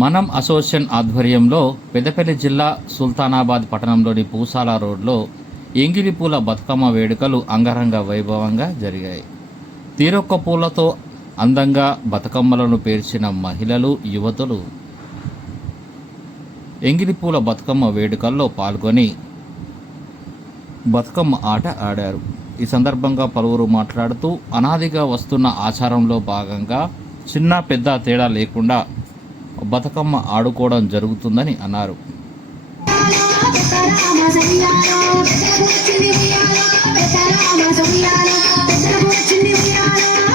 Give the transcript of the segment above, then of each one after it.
మనం అసోసియేషన్ ఆధ్వర్యంలో పెద్దపల్లి జిల్లా సుల్తానాబాద్ పట్టణంలోని పూసాల రోడ్లో ఎంగిలి పూల బతుకమ్మ వేడుకలు అంగరంగ వైభవంగా జరిగాయి. తీరొక్క పూలతో అందంగా బతుకమ్మలను పేర్చిన మహిళలు యువతులు ఎంగిలి పూల బతుకమ్మ వేడుకల్లో పాల్గొని బతుకమ్మ ఆట ఆడారు. ఈ సందర్భంగా పలువురు మాట్లాడుతూ అనాదిగా వస్తున్న ఆచారంలో భాగంగా చిన్న పెద్ద తేడా లేకుండా బతుకమ్మ ఆడుకోవడం జరుగుతుందని అన్నారు. DJ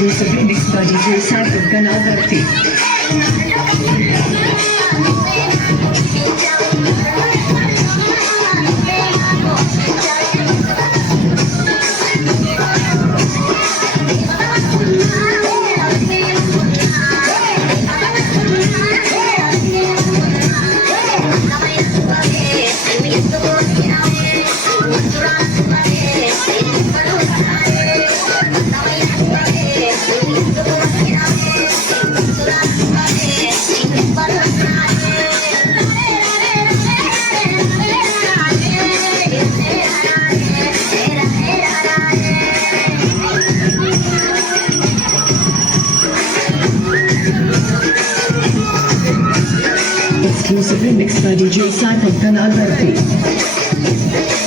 exclusive remix by DJ Cypher Ganalverti. remixed by DJ Saipov and Alberti.